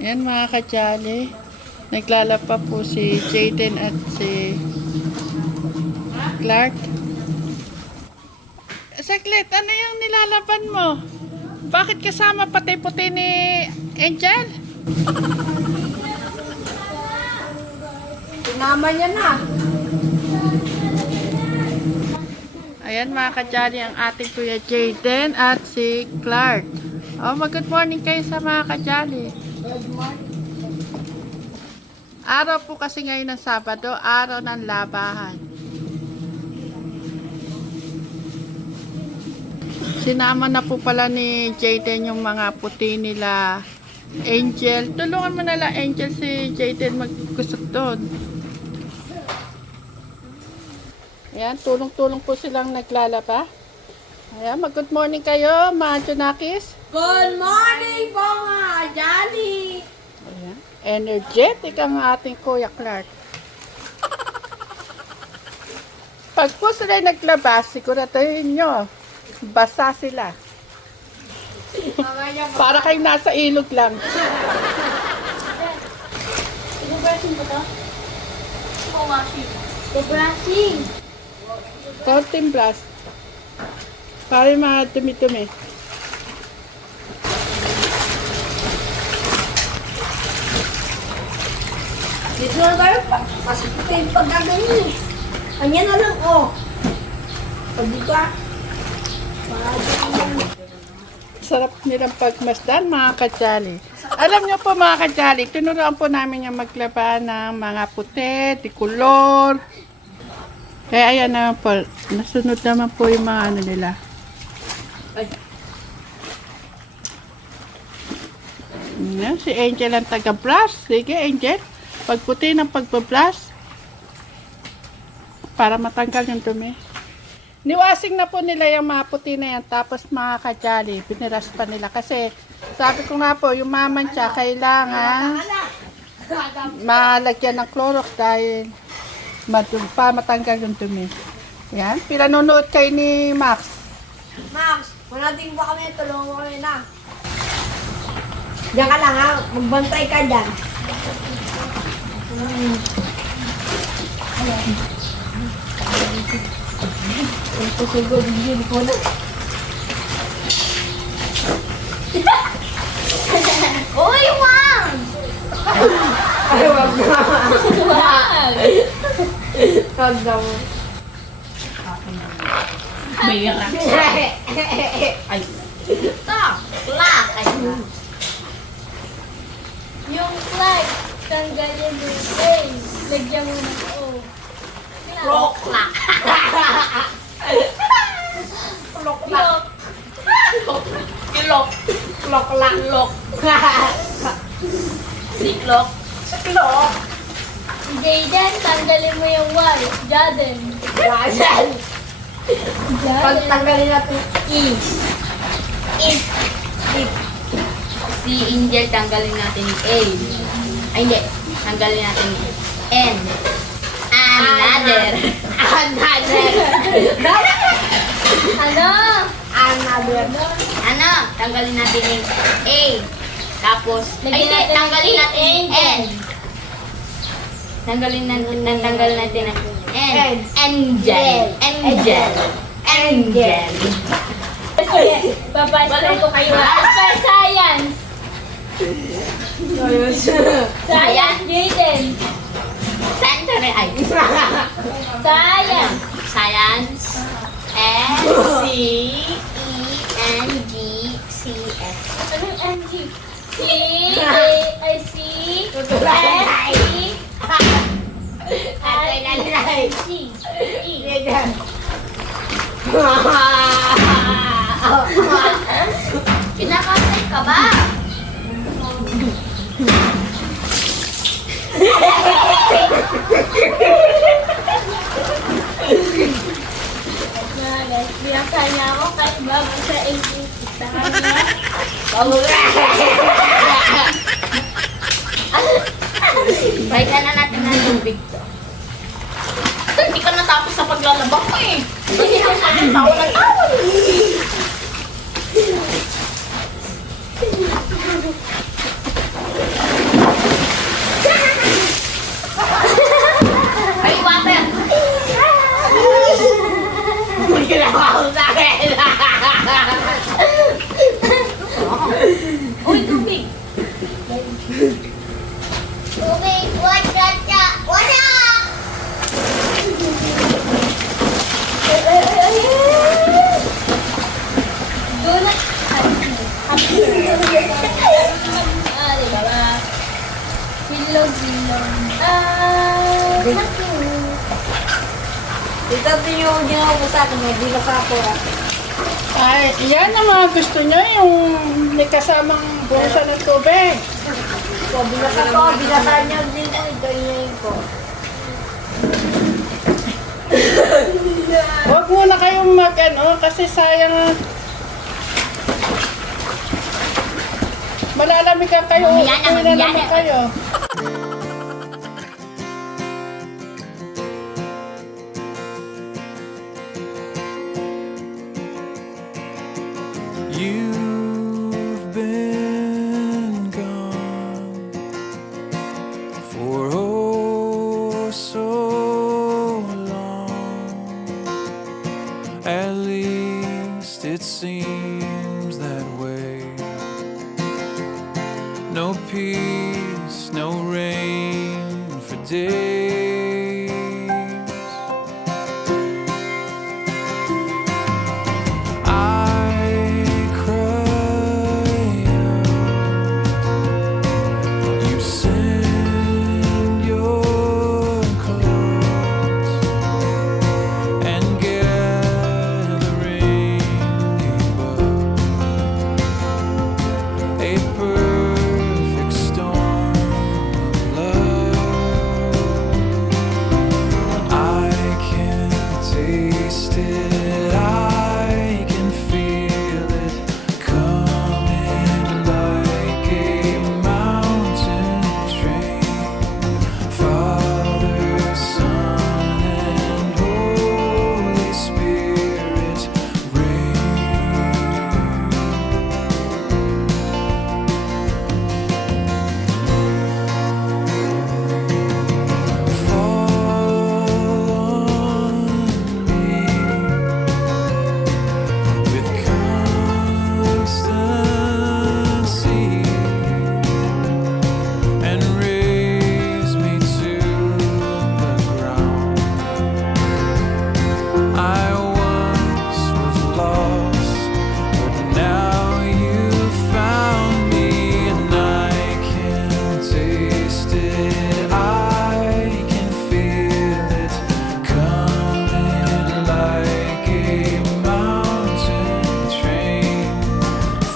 Ayan mga kajali. Naglalaba po si Jaden at si Clark. Saglit, ano yung nilalaban mo? Bakit kasama pati puti ni Angel? Tinama niya na. Ayan mga kajali ang ating kuya Jaden at si Clark. Oh, good morning kayo sa mga kajali. Good morning. Araw po kasi ngayon ng Sabado, araw ng labahan. Sinama na po pala ni Jaden yung mga puti nila Angel. Tulungan mo na lang Angel si Jaden magkusot doon. Ayan, tulong-tulong po silang naglalaba. Ayan, good morning kayo mga Junakis. Good morning po mga Jolly. Ayan, energetic ang ating Kuya Clark. Pag po sila naglabas, siguraduhin nyo, basa sila. Para kayong nasa ilog lang. Ibu-brushing ba ito? Ibu-brushing. Konting blast. Para yung mga dumi-dumi. Dito na tayo. Pasiputin pag gagawin. Kanya na lang, oh. Pag di ka. Sarap nilang pagmasdan mga kajali. Alam nyo po mga kajali, tinuruan po namin yung maglaba ng mga puti, tikulor. Kaya ayan naman po, nasunod naman po yung mga ano nila. Ayan, si Angel ang taga-brush. Sige Angel, pagputi ng pagpa-brush. Para matanggal yung dumi. Niwasing na po nila yung mga puti na yan. Tapos mga kajali, piniras pa nila. Kasi sabi ko nga po, yung mamantsa kailangan malagyan ng Clorox dahil matanggal yung dumi. Yan, pinanonood kayo ni Max. Max, wala din ba kami? Tulungan mo kami na. Diyan ka lang ha. Magbantay ka dyan. Ito siguro din ko na. Uy, wag! Ay, wag na. Wag! Wag daw. Mayroon. Ay. Stop! Black! Ay, Yung flag, tanggalin mo yung A. Lagyan mo ng O. rock la. Rock la. Kilok. Rock la. Kilok. Siklok. Rock. Jaden, tanggalin mo yung Y. Jaden. Rajan. Pag tanggalin natin E. If. If. Si Angel, tanggalin natin yung A. Ay, hindi. Tanggalin natin yung N. Another. Another. Ano? Another. Ano? Tanggalin natin yung A. Tapos, ay, Lagyan hindi. natin Tanggalin yung natin yung N. Tanggalin natin ang N. Angel. Angel. Angel. Sige, papasok ko kayo. As per science. Science, Jaden. Century. Ay. Science. Science. S. C. E. N. G. C. S. Ano yung NG? C, A, I, C, S, C, I, C, E. Kinakasay ka ba? Guys, binasa niya ako kahit bago sa 18. Tahan niya. Balikan na natin ng tubig to. Hindi ka natapos sa paglalaba ko eh. Hindi ka sa akin tao ng tao. Tubig, watcha, wala! Donut. Ah, diba? Silog. Ito yung ginawa ko sa akin, hindi na pa ako. Ay, yan ang mga gusto niya, yung may kasamang bulsa ng tubig. So, binasa ko, binasa niya din ko, ito yung ko. Huwag muna kayong kasi sayang. Malalamig ka kayo. Mamaya na, Uwi mamaya naman na. kayo. You've been gone for oh so long. At least it seems that way. No peace, no rain for days. I cry out. You send your clouds and gathering above a perfect storm of love. I can taste it, I can feel it coming like a mountain train. Father, Son, and Holy Spirit reign. Fall on me with constancy and raise me to the ground. I once was lost, but now you found me, and I can taste it, I can feel it coming like a mountain train.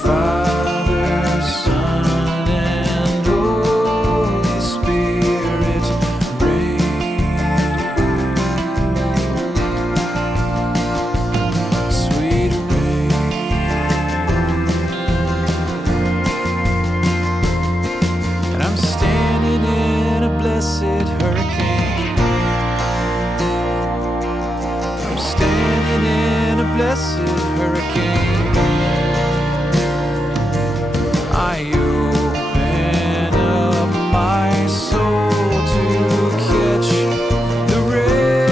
Father, Son, and Holy Spirit reign. Sweet rain. And I'm standing in a blessed hurricane. I'm standing in a blessed hurricane. I open up my soul to catch the rain.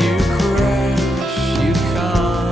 You crash, you come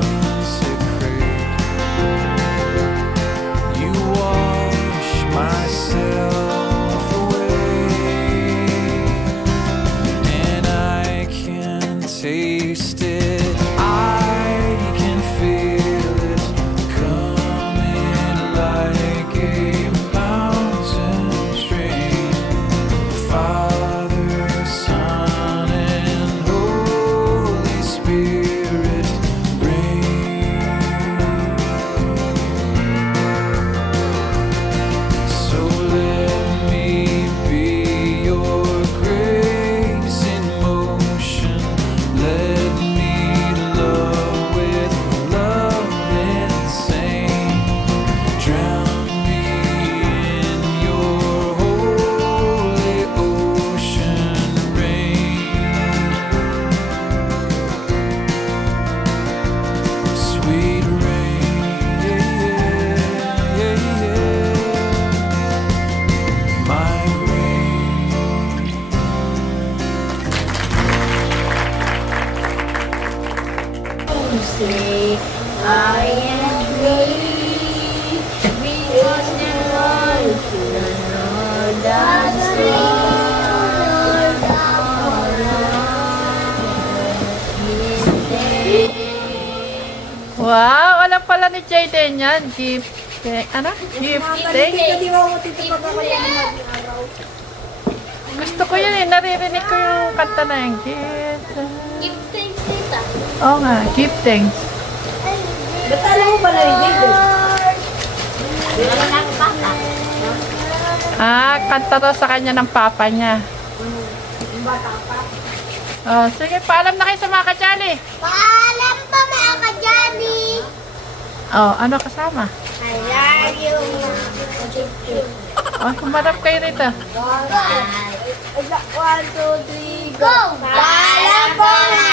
ni Jayden yan. Ano? Gifting. Hindi mo ako titipag ako yan ng araw. Gusto ko yun eh. Naririnig ko yung kanta na yung Gifting tita. Oo nga, gifting. Ba't alam mo pala yung David? Wala na ako bata. Kanta daw sa kanya ng papa niya. Yung bata pa. Oh, sige, paalam na kayo sa mga kajali. Paalam pa mga ka-Johnny. Oh, ano kasama? I love you. Oh, humarap kayo rito. 1, 2, 3, Go! Paalam po mga